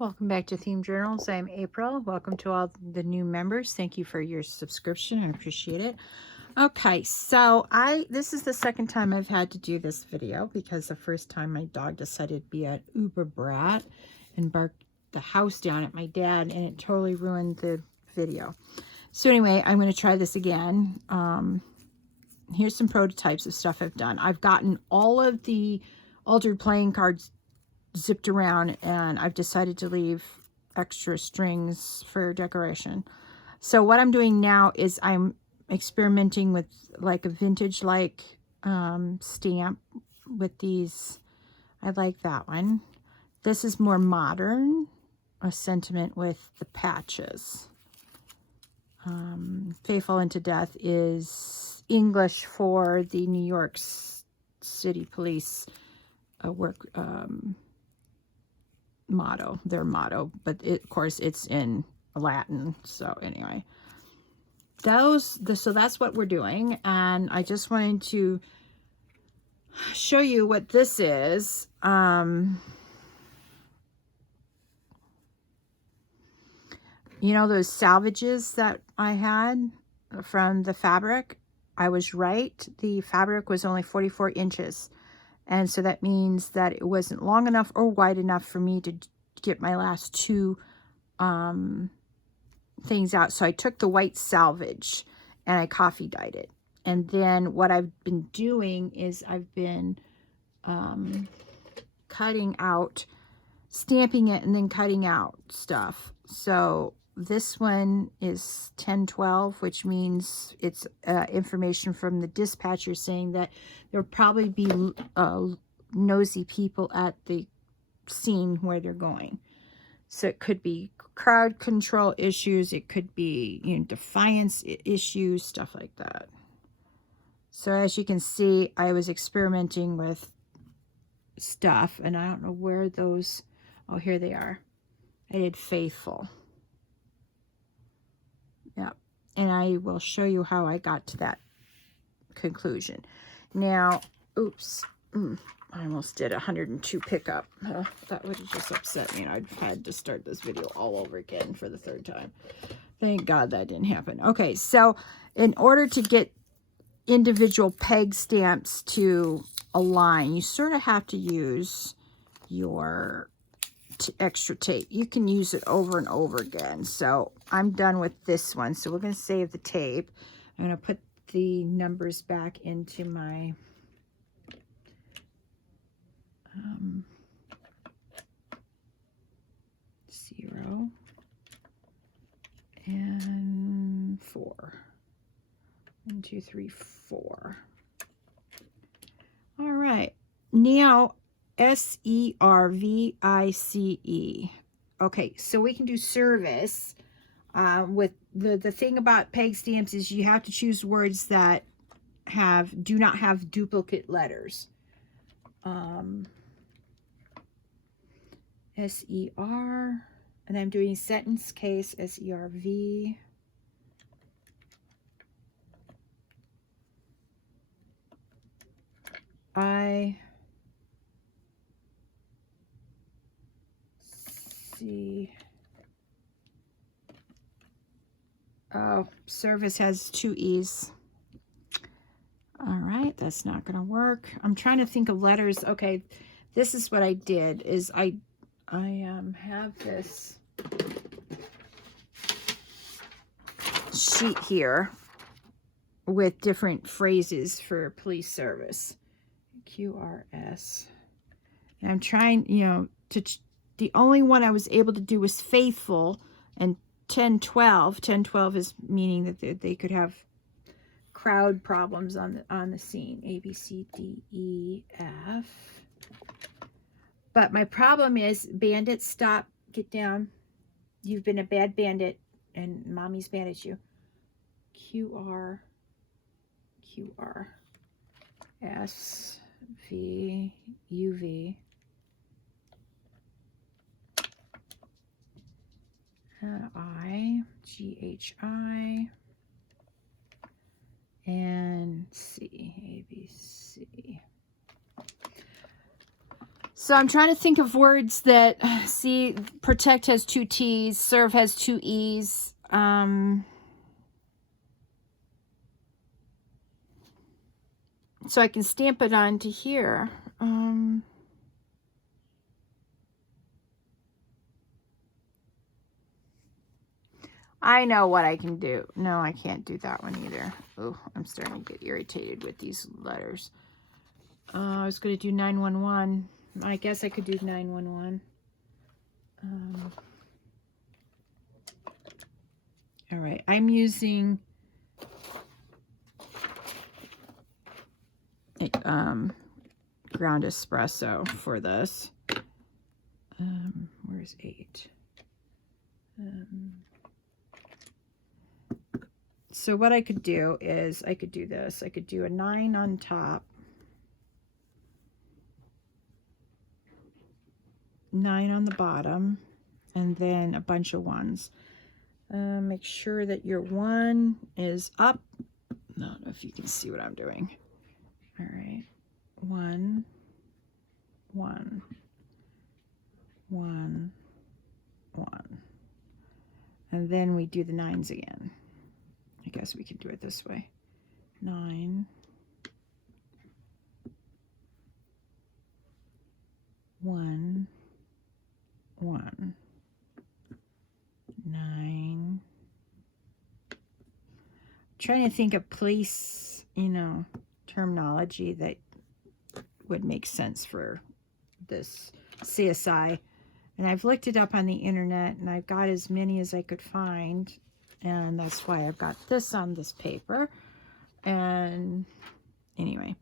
Welcome back to Theme Journals. I'm April. Welcome to all the new members. Thank you for your subscription. I appreciate it. Okay, so this is the second time I've had to do this video because the first time my dog decided to be an uber brat and barked the house down at my dad, and it totally ruined the video. So anyway, I'm going to try this again. Here's some prototypes of stuff I've done. I've gotten all of the altered playing cards zipped around, and I've decided to leave extra strings for decoration. So what I'm doing now is I'm experimenting with like a vintage stamp with these. I like that one. This is more modern, a sentiment with the patches. Faithful Unto Death is English for the New York City Police work motto, their motto, but of course it's in Latin. So anyway, so that's what we're doing, and I just wanted to show you what this is. You know those salvages that I had from the fabric? I was right. The fabric was only 44 inches. And so that means that it wasn't long enough or wide enough for me to get my last two things out. So I took the white salvage and I coffee dyed it. And then what I've been doing is I've been cutting out, stamping it, and then cutting out stuff. So this one is 1012, which means it's information from the dispatcher saying that there'll probably be nosy people at the scene where they're going. So it could be crowd control issues. It could be, you know, defiance issues, stuff like that. So as you can see, I was experimenting with stuff, and I don't know where those, oh, here they are. I did Faithful. Yeah, and I will show you how I got to that conclusion. Now, oops, I almost did 102 pickup. That would have just upset me, and I'd had to start this video all over again for the third time. Thank God that didn't happen. Okay, so in order to get individual peg stamps to align, you sort of have to use your extra tape. You can use it over and over again. So I'm done with this one. So we're going to save the tape. I'm going to put the numbers back into my zero and 4. 1, 2, 3, 4. All right. Now, service. Okay, so we can do service. With the thing about peg stamps is you have to choose words that do not have duplicate letters. SER, and I'm doing sentence case, SERV. I see. Oh, service has 2 E's. All right, that's not going to work. I'm trying to think of letters. Okay, this is what I did, is I have this sheet here with different phrases for police service. QRS. And I'm trying, you know, the only one I was able to do was Faithful, and 1012. 1012 is meaning that they could have crowd problems on the scene. A, B, C, D, E, F. But my problem is, bandits, stop, get down. You've been a bad bandit, and mommy's mad at you. QR, S, V, UV. I, GHI, and C, ABC. So I'm trying to think of words that, see, protect has 2 T's, serve has 2 E's. So I can stamp it onto here. I know what I can do. No, I can't do that one either. Oh, I'm starting to get irritated with these letters. I was going to do 911. I guess I could do 911. All right, I'm using ground espresso for this. Where's 8? So what I could do is I could do this. I could do a 9 on top, 9 on the bottom, and then a bunch of 1s. Make sure that your 1 is up. I don't know if you can see what I'm doing. All right, 1, 1, 1, 1. And then we do the 9s again. I guess we could do it this way. 9, 1, 1, 9. Trying to think of place, you know, terminology that would make sense for this CSI. And I've looked it up on the internet, and I've got as many as I could find. And that's why I've got this on this paper. And anyway,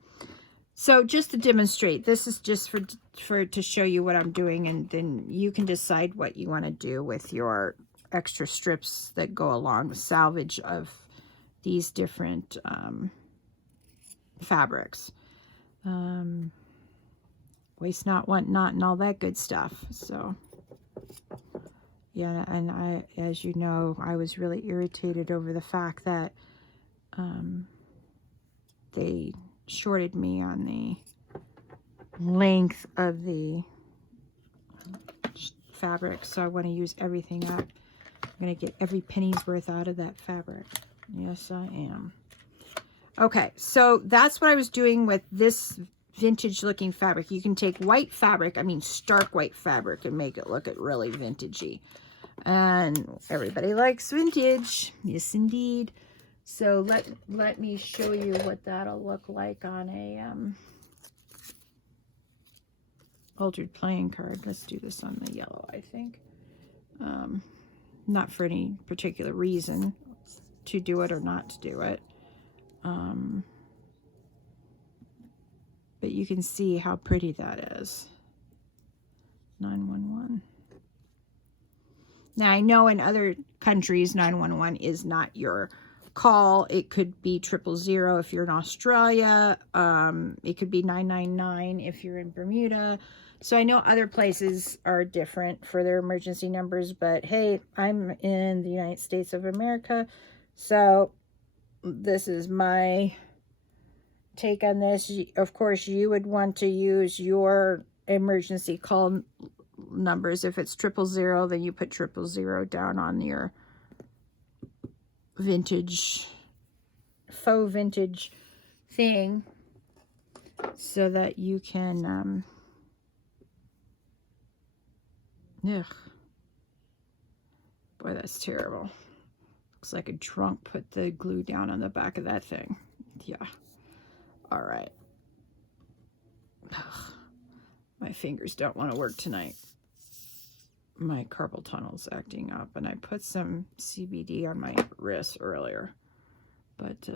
so just to demonstrate, this is just to show you what I'm doing, and then you can decide what you want to do with your extra strips that go along with salvage of these different fabrics. Waste not, want not, and all that good stuff. So yeah, and I, as you know, I was really irritated over the fact that they shorted me on the length of the fabric, so I want to use everything up. I'm going to get every penny's worth out of that fabric. Yes, I am. Okay, so that's what I was doing with this vintage looking fabric. You can take white fabric, I mean stark white fabric, and make it look really vintagey. And everybody likes vintage. Yes, indeed. So let me show you what that'll look like on a altered playing card. Let's do this on the yellow, I think. Not for any particular reason to do it or not to do it. But you can see how pretty that is. 911. Now, I know in other countries, 911 is not your call. It could be 000 if you're in Australia. It could be 999 if you're in Bermuda. So I know other places are different for their emergency numbers, but hey, I'm in the United States of America, so this is my take on this. Of course, you would want to use your emergency call numbers. If it's 000, then you put 000 down on your vintage, faux vintage thing, so that you can ugh. Boy, that's terrible. Looks like a drunk put the glue down on the back of that thing. Yeah. All right. Ugh. My fingers don't want to work tonight. My carpal tunnel's acting up, and I put some CBD on my wrist earlier. But,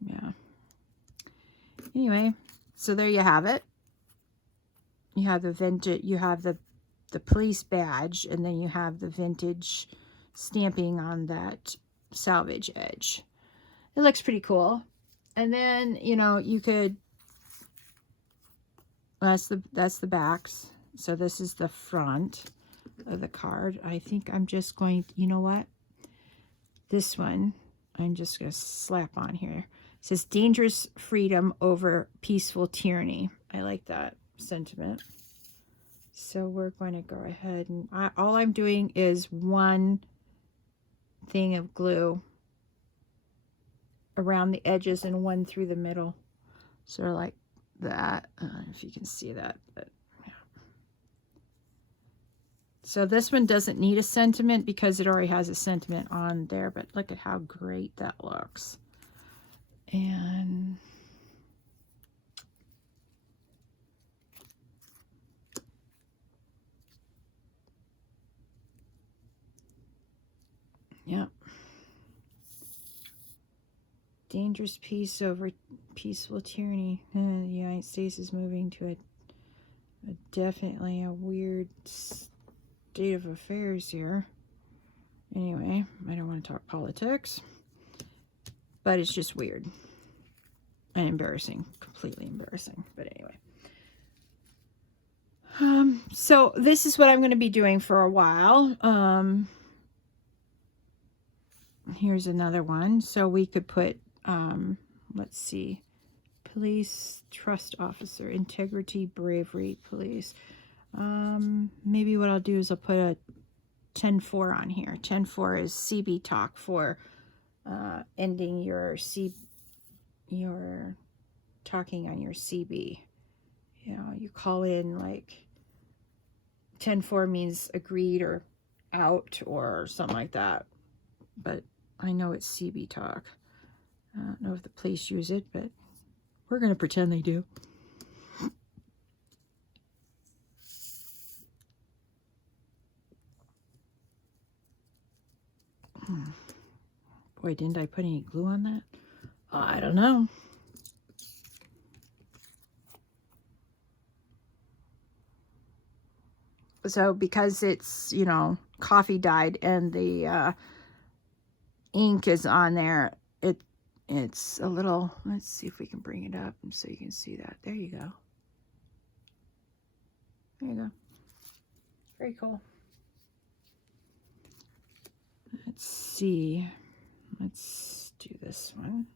yeah. Anyway, so there you have it. You have the vintage, you have the police badge, and then you have the vintage stamping on that salvage edge. It looks pretty cool. And then, you know, you could, that's the backs. So this is the front of the card. I think I'm just going, you know what? This one, I'm just going to slap on here. It says dangerous freedom over peaceful tyranny. I like that sentiment. So we're going to go ahead and all I'm doing is one thing of glue around the edges and one through the middle. Sort of like that. I don't know if you can see that, but yeah. So this one doesn't need a sentiment because it already has a sentiment on there, but look at how great that looks. And yeah. Dangerous peace over peaceful tyranny. The United States is moving to definitely a weird state of affairs here. Anyway, I don't want to talk politics, but it's just weird and embarrassing, completely embarrassing. But anyway, so this is what I'm going to be doing for a while. Here's another one. So we could put, let's see, police, trust officer, integrity, bravery, police. Maybe what I'll do is I'll put a 10-4 on here. 10-4 is CB talk for ending your talking on your CB. You know, you call in like 10-4 means agreed or out or something like that. But I know it's CB talk. I don't know if the police use it, but we're going to pretend they do. Boy, didn't I put any glue on that? I don't know. So because it's, you know, coffee dyed and the ink is on there, it's a little, let's see if we can bring it up so you can see that. There you go. There you go. Very cool. Let's see. Let's do this one.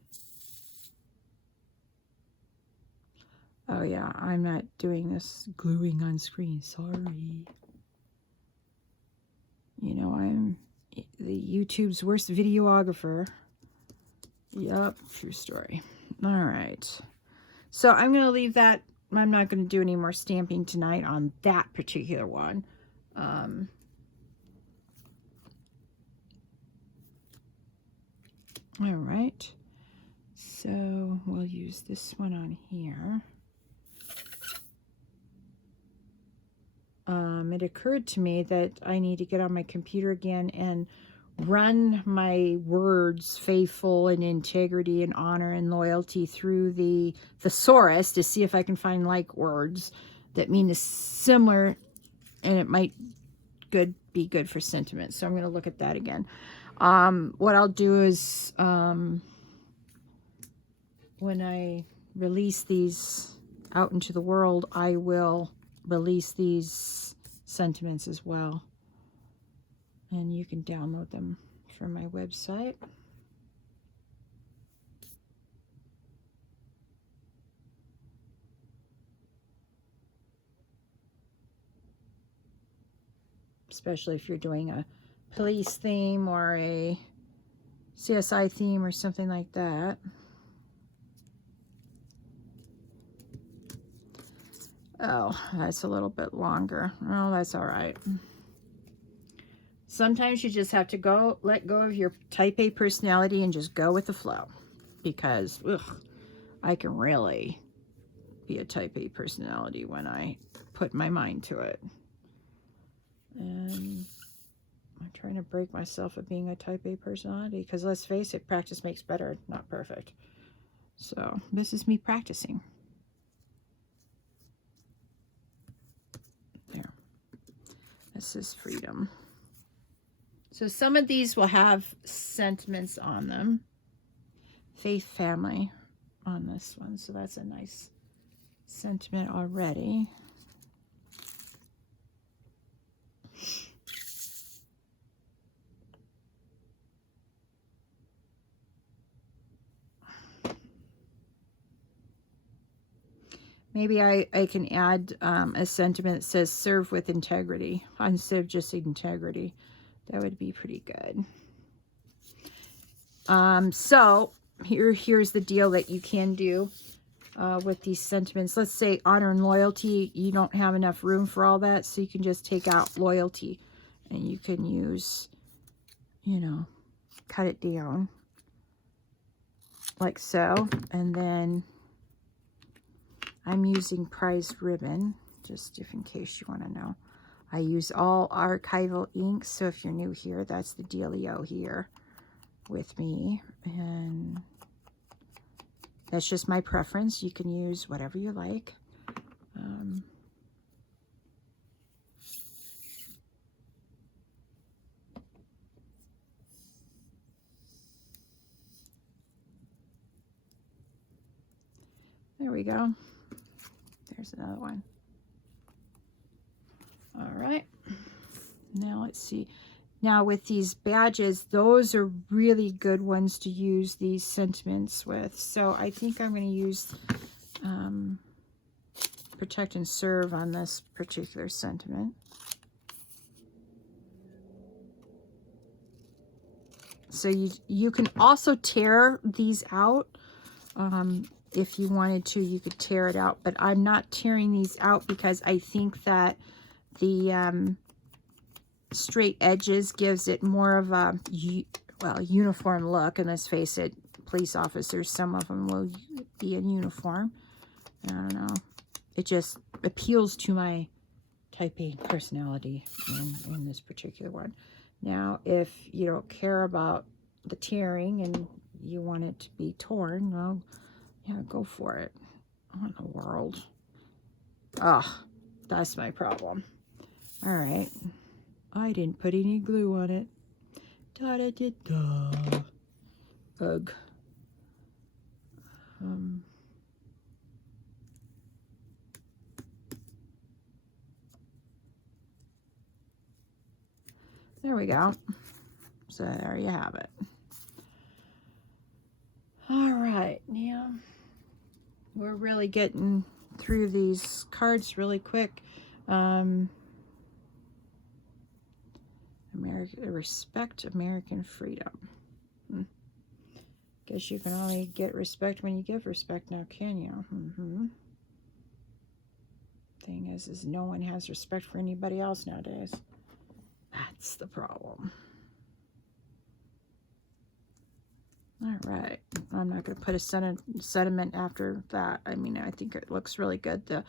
Oh yeah, I'm not doing this gluing on screen. Sorry. You know, I'm the YouTube's worst videographer. Yup, true story. All right. So I'm going to leave that. I'm not going to do any more stamping tonight on that particular one. All right. So we'll use this one on here. It occurred to me that I need to get on my computer again and run my words, faithful and integrity and honor and loyalty, through the thesaurus to see if I can find like words that mean similar, and it might be good for sentiment. So I'm going to look at that again. What I'll do is when I release these out into the world, I will release these sentiments as well. And you can download them from my website. Especially if you're doing a police theme or a CSI theme or something like that. Oh, that's a little bit longer. Oh, that's all right. Sometimes you just have to let go of your type A personality and just go with the flow. Because, I can really be a type A personality when I put my mind to it. And I'm trying to break myself of being a type A personality, because let's face it, practice makes better, not perfect. So this is me practicing. There. This is freedom. So some of these will have sentiments on them. Faith, family on this one. So that's a nice sentiment already. Maybe I can add a sentiment that says serve with integrity instead of just integrity. That would be pretty good. So here's the deal that you can do with these sentiments. Let's say honor and loyalty. You don't have enough room for all that, so you can just take out loyalty. And you can use, you know, cut it down like so. And then I'm using prized ribbon, just if in case you want to know. I use all archival inks, so if you're new here, that's the dealio here with me. And that's just my preference. You can use whatever you like. There we go. There's another one. All right. Now let's see. Now with these badges, those are really good ones to use these sentiments with. So I think I'm going to use protect and serve on this particular sentiment. So you can also tear these out. If you wanted to, you could tear it out, but I'm not tearing these out because I think that the straight edges gives it more of a uniform look. And let's face it, police officers, some of them will be in uniform. I don't know. It just appeals to my type A personality in this particular one. Now, if you don't care about the tearing and you want it to be torn, well, yeah, go for it. What in the world? Oh, that's my problem. All right. I didn't put any glue on it. Da-da-da-da. Ugh. There we go. So there you have it. All right, now we're really getting through these cards really quick. Respect American freedom. Guess you can only get respect when you give respect now, can you? Thing is no one has respect for anybody else nowadays. That's the problem. All right. I'm not going to put a sentiment after that. I mean, I think it looks really good. The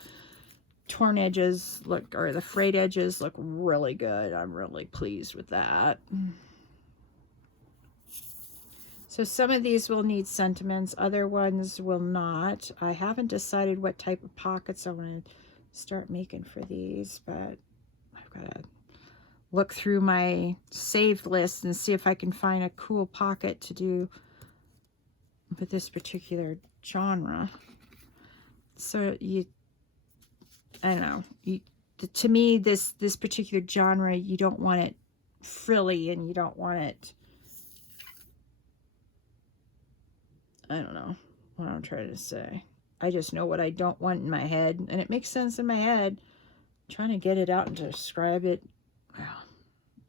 torn edges look, or the frayed edges look really good. I'm really pleased with that. So some of these will need sentiments. Other ones will not. I haven't decided what type of pockets I want to start making for these, but I've got to look through my saved list and see if I can find a cool pocket to do with this particular genre. So I don't know, to me, this particular genre, you don't want it frilly and you don't want it, I don't know what I'm trying to say. I just know what I don't want in my head, and it makes sense in my head. I'm trying to get it out and describe it, well,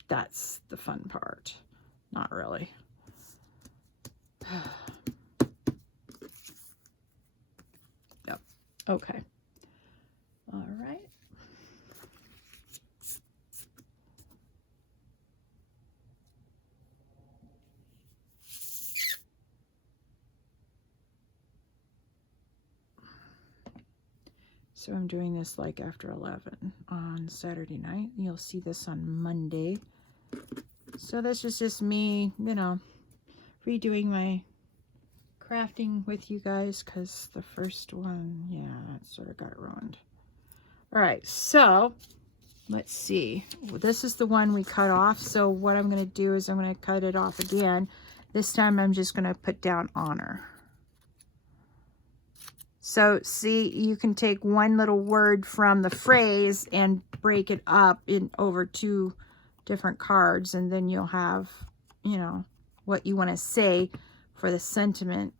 that's the fun part. Not really. Yep. Okay. All right. So I'm doing this like after 11 on Saturday night. You'll see this on Monday. So this is just me, you know, redoing my crafting with you guys, because the first one, yeah, it sort of got ruined. All right, so let's see. Well, this is the one we cut off. So what I'm going to do is I'm going to cut it off again. This time I'm just going to put down honor. So see, you can take one little word from the phrase and break it up in over 2 different cards, and then you'll have, you know, what you want to say for the sentiment.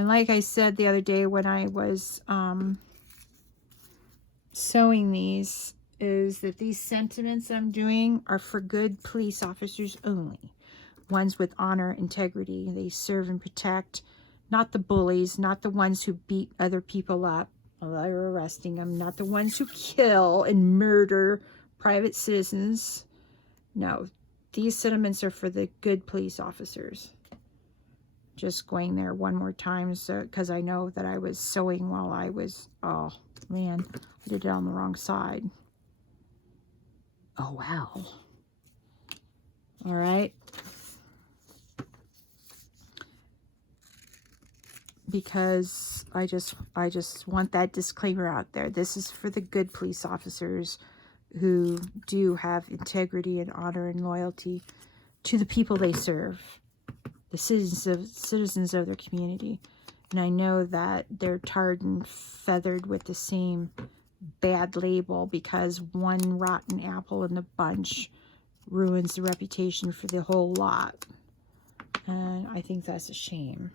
And like I said the other day when I was sewing these, is that these sentiments I'm doing are for good police officers only. Ones with honor, integrity. They serve and protect, not the bullies, not the ones who beat other people up while they're arresting them, not the ones who kill and murder private citizens. No, these sentiments are for the good police officers. Just going there one more time, so because I know that I was sewing while I was, oh man, I did it on the wrong side. Oh wow. All right. Because I just want that disclaimer out there. This is for the good police officers who do have integrity and honor and loyalty to the people they serve, the citizens of their community. And I know that they're tarred and feathered with the same bad label because one rotten apple in the bunch ruins the reputation for the whole lot. And I think that's a shame.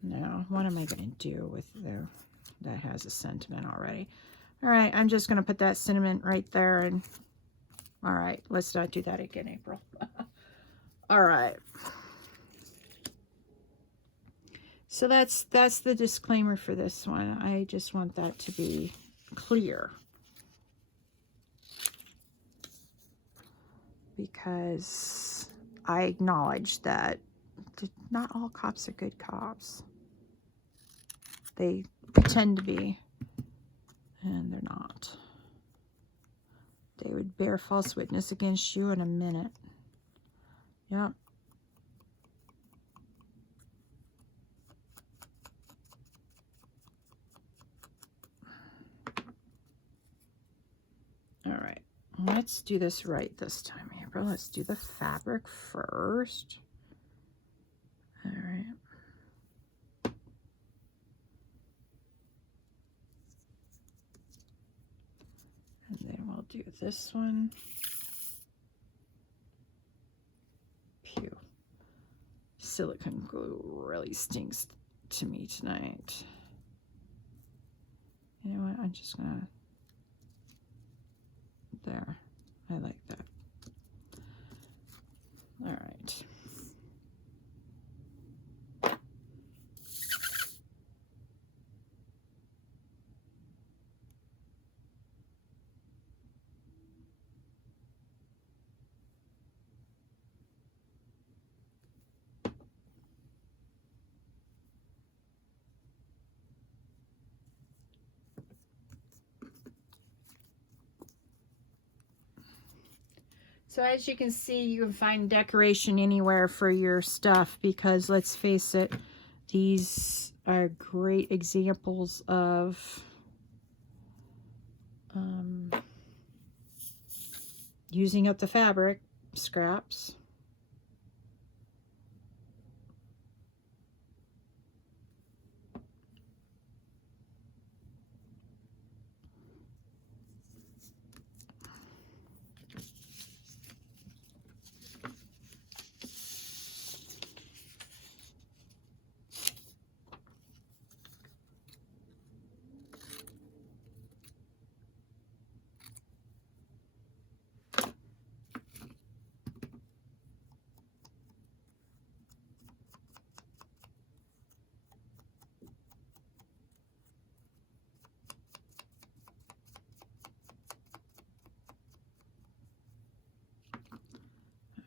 Now, what am I going to do with that has a sentiment already? All right, I'm just going to put that sentiment right there. And all right, let's not do that again, April. All right. So that's the disclaimer for this one. I just want that to be clear. Because I acknowledge that not all cops are good cops. They pretend to be, and they're not. They would bear false witness against you in a minute. Yep. All right. Let's do this right this time, April. Let's do the fabric first. All right. And then we'll do this one. Pew. Silicone glue really stinks to me tonight. You know what? I'm just going to... There. I like that. All right. So as you can see, you can find decoration anywhere for your stuff because let's face it, these are great examples of using up the fabric scraps.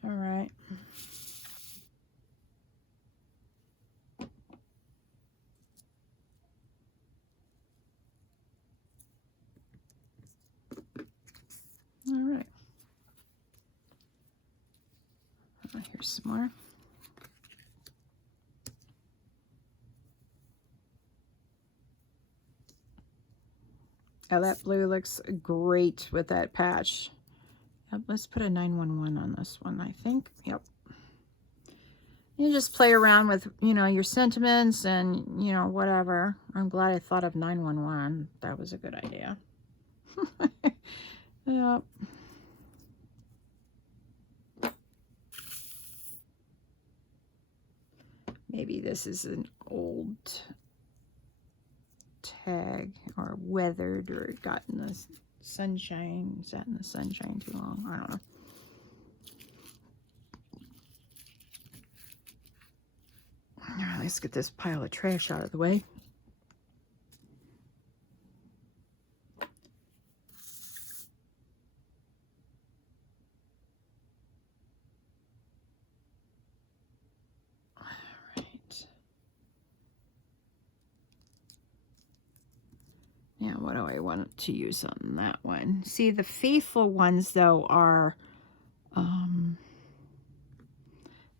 All right. All right. Here's some more. Oh, that blue looks great with that patch. Yep, let's put a 911 on this one, I think. Yep. You just play around with, you know, your sentiments and, you know, whatever. I'm glad I thought of 911. That was a good idea. Yep. Maybe this is an old tag or weathered or got in the sunshine, sat in the sunshine too long. I don't know. All right, let's get this pile of trash out of the way. Now, what do I want to use on that one? See, the faithful ones, though, are,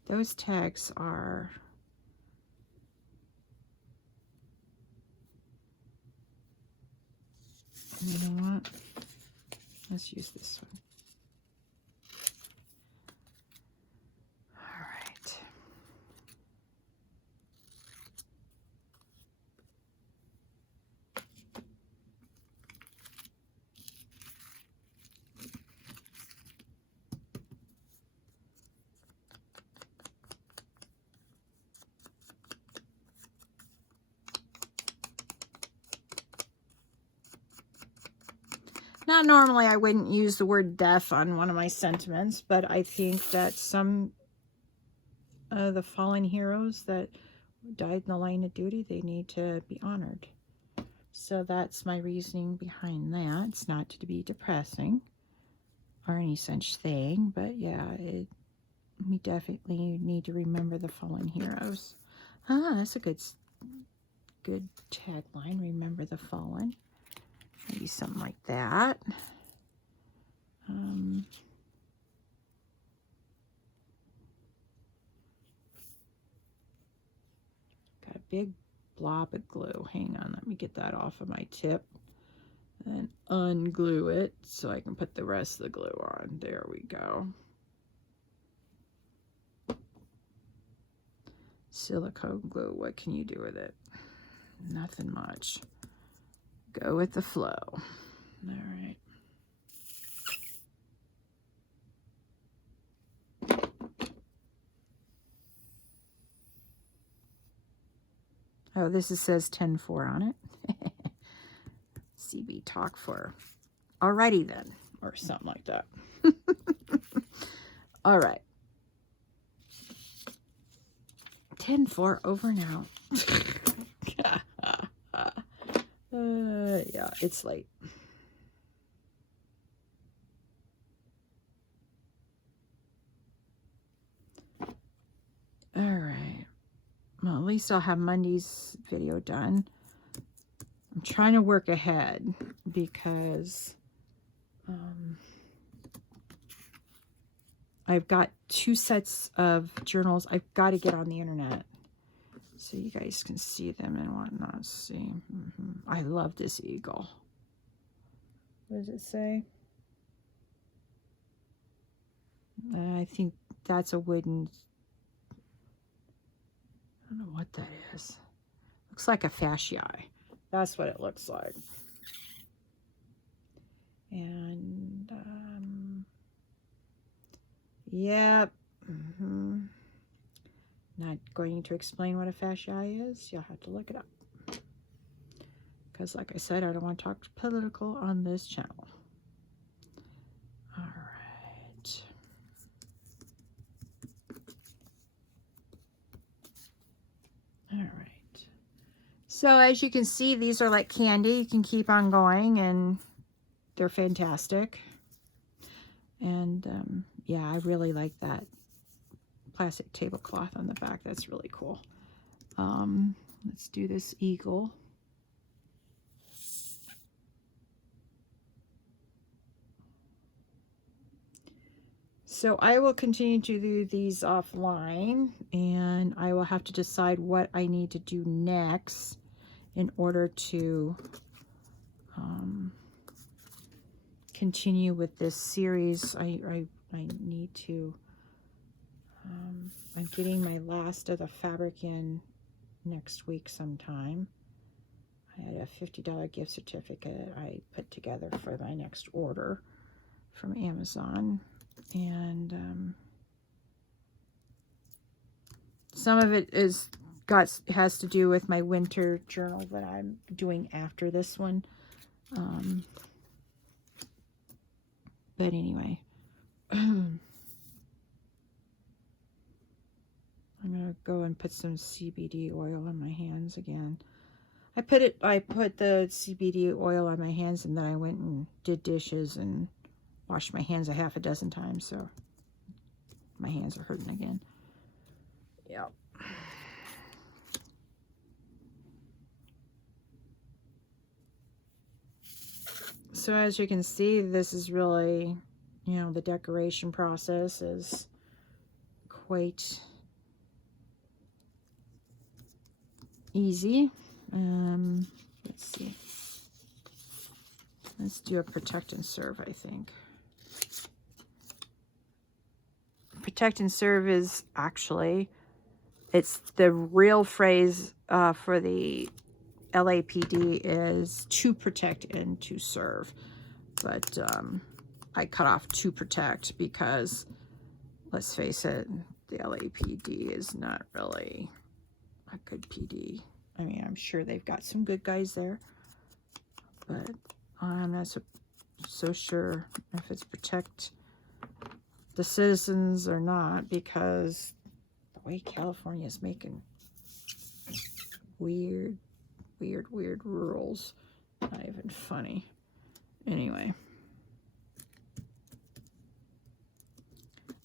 those tags are, you know what? Let's use this one. All right. Now, normally I wouldn't use the word death on one of my sentiments, but I think that some of the fallen heroes that died in the line of duty, they need to be honored. So that's my reasoning behind that. It's not to be depressing or any such thing, but yeah, we definitely need to remember the fallen heroes. Ah, that's a good tagline, remember the fallen. Maybe something like that. Got a big blob of glue. Hang on, let me get that off of my tip and unglue it so I can put the rest of the glue on. There we go. Silicone glue, what can you do with it? Nothing much. Go with the flow. All right. Oh, this says 10-4 on it. CB talk for alrighty then, or something like that. All right. 10-4 over now. Yeah, it's late. All right. Well, at least I'll have Monday's video done. I'm trying to work ahead because I've got 2 sets of journals I've got to get on the internet so you guys can see them and whatnot. See, I love this eagle. What does it say? I think that's a wooden, I don't know what that is. Looks like a fasciae. That's what it looks like. And yep. Not going to explain what a fasciae is. You'll have to look it up. Because like I said, I don't want to talk political on this channel. All right. All right. So as you can see, these are like candy. You can keep on going and they're fantastic. And yeah, I really like that plastic tablecloth on the back. That's really cool. Let's do this eagle. So I will continue to do these offline, and I will have to decide what I need to do next in order to continue with this series. I need to, I'm getting my last of the fabric in next week sometime. I had a $50 gift certificate I put together for my next order from Amazon. And Some of it has to do with my winter journal that I'm doing after this one. But anyway, I'm going to go and put some CBD oil on my hands again. I put the CBD oil on my hands, and then I went and did dishes and washed my hands a half a dozen times, so my hands are hurting again. Yep. So as you can see, this is really, you know, the decoration process is quite easy. Let's see. Let's do a protect and serve, I think. Protect and serve is actually, it's the real phrase for the LAPD is to protect and to serve. But I cut off to protect because, let's face it, the LAPD is not really a good PD. I mean, I'm sure they've got some good guys there, but I'm not so sure if it's protect the citizens or not, because the way California is making weird rules, not even funny. Anyway,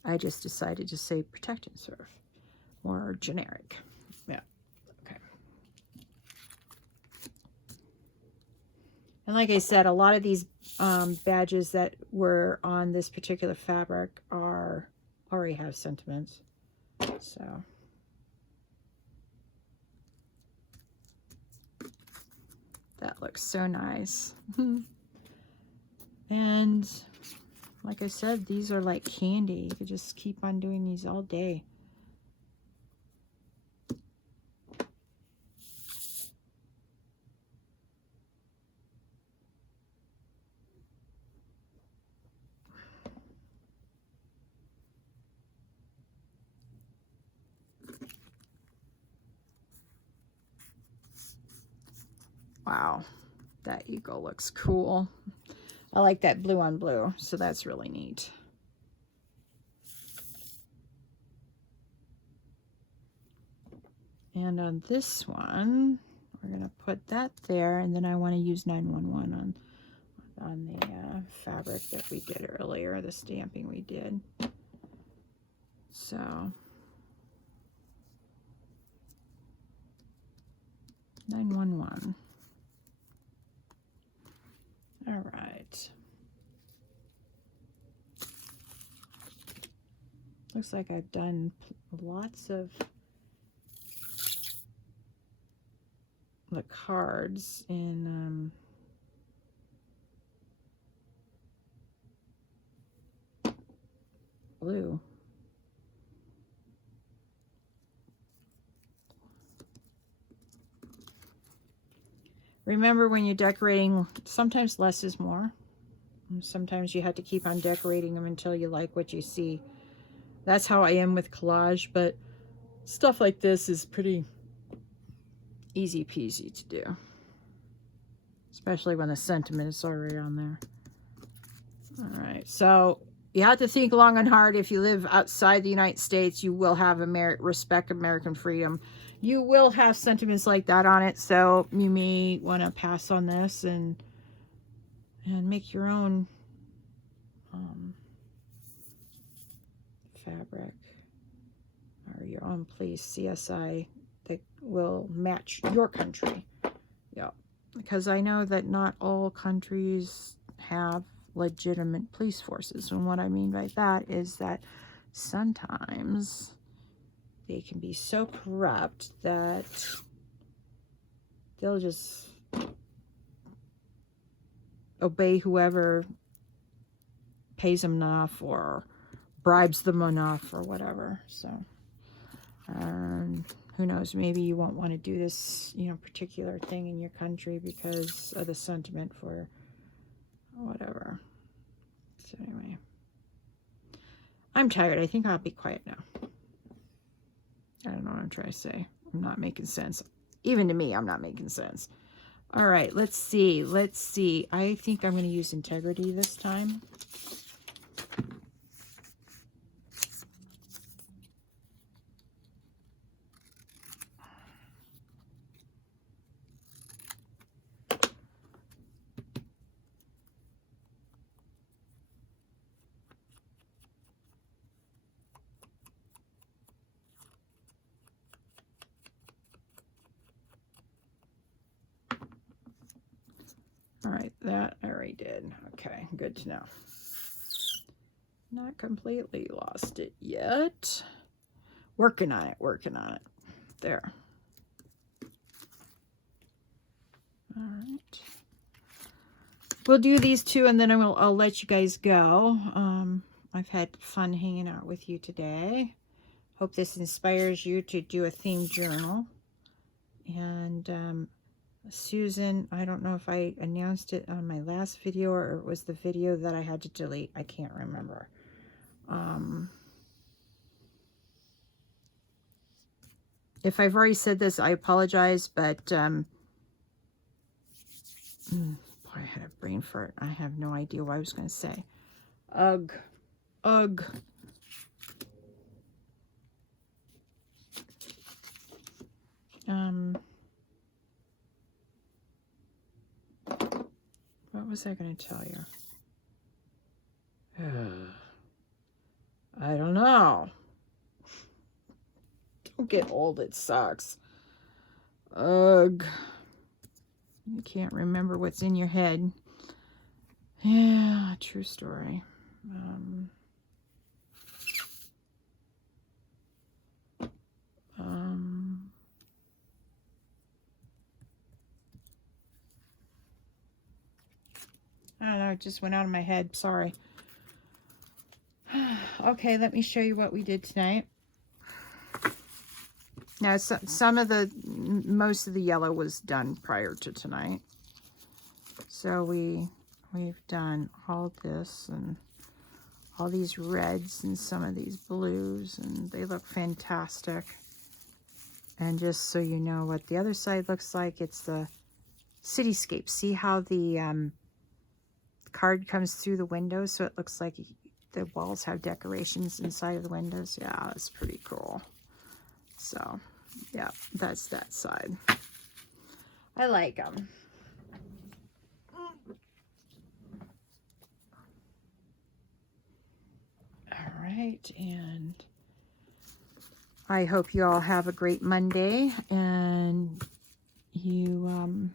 I just decided to say protect and serve, more generic. Yeah, okay. And like I said, a lot of these badges that were on this particular fabric already have sentiments. So that looks so nice. And like I said, these are like candy. You could just keep on doing these all day. Wow, that eagle looks cool. I like that blue on blue, so that's really neat. And on this one, we're going to put that there, and then I want to use 911 on the fabric that we did earlier, the stamping we did. So, $911. All right. Looks like I've done lots of the cards in blue. Remember, when you're decorating, sometimes less is more. Sometimes you have to keep on decorating them until you like what you see. That's how I am with collage, but stuff like this is pretty easy peasy to do, especially when the sentiment is already on there. All right, so you have to think long and hard. If you live outside the United States, you will have respect American freedom. You will have sentiments like that on it, so you may want to pass on this and make your own fabric or your own police CSI that will match your country. Yeah, because I know that not all countries have legitimate police forces, and what I mean by that is that sometimes they can be so corrupt that they'll just obey whoever pays them enough or bribes them enough or whatever. So who knows, maybe you won't want to do this, you know, particular thing in your country because of the sentiment for whatever. So anyway, I'm tired. I think I'll be quiet now. I don't know what I'm trying to say. I'm not making sense. Even to me, I'm not making sense. All right, let's see. Let's see. I think I'm going to use integrity this time. All right, that I already did. Okay, good to know. Not completely lost it yet. Working on it, working on it. There. All right. We'll do these two and then I'll let you guys go. I've had fun hanging out with you today. Hope this inspires you to do a themed journal. And Susan, I don't know if I announced it on my last video or it was the video that I had to delete. I can't remember. If I've already said this, I apologize, but boy, I had a brain fart. I have no idea what I was going to say. Ugh. Ugh. What was I going to tell you? I don't know. Don't get old, it sucks. Ugh. You can't remember what's in your head. Yeah, true story. I don't know, it just went out of my head. Sorry. Okay, let me show you what we did tonight. Now, most of the yellow was done prior to tonight. So we've done all this and all these reds and some of these blues, and they look fantastic. And just so you know what the other side looks like, it's the cityscape. See how the card comes through the windows, so it looks like the walls have decorations inside of the windows. Yeah, that's pretty cool. So, yeah, that's that side. I like them. All right, and I hope you all have a great Monday and you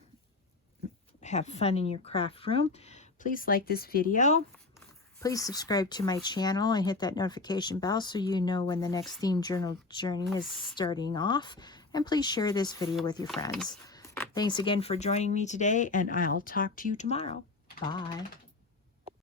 have fun in your craft room. Please like this video. Please subscribe to my channel and hit that notification bell so you know when the next theme journal journey is starting off. And please share this video with your friends. Thanks again for joining me today, and I'll talk to you tomorrow. Bye.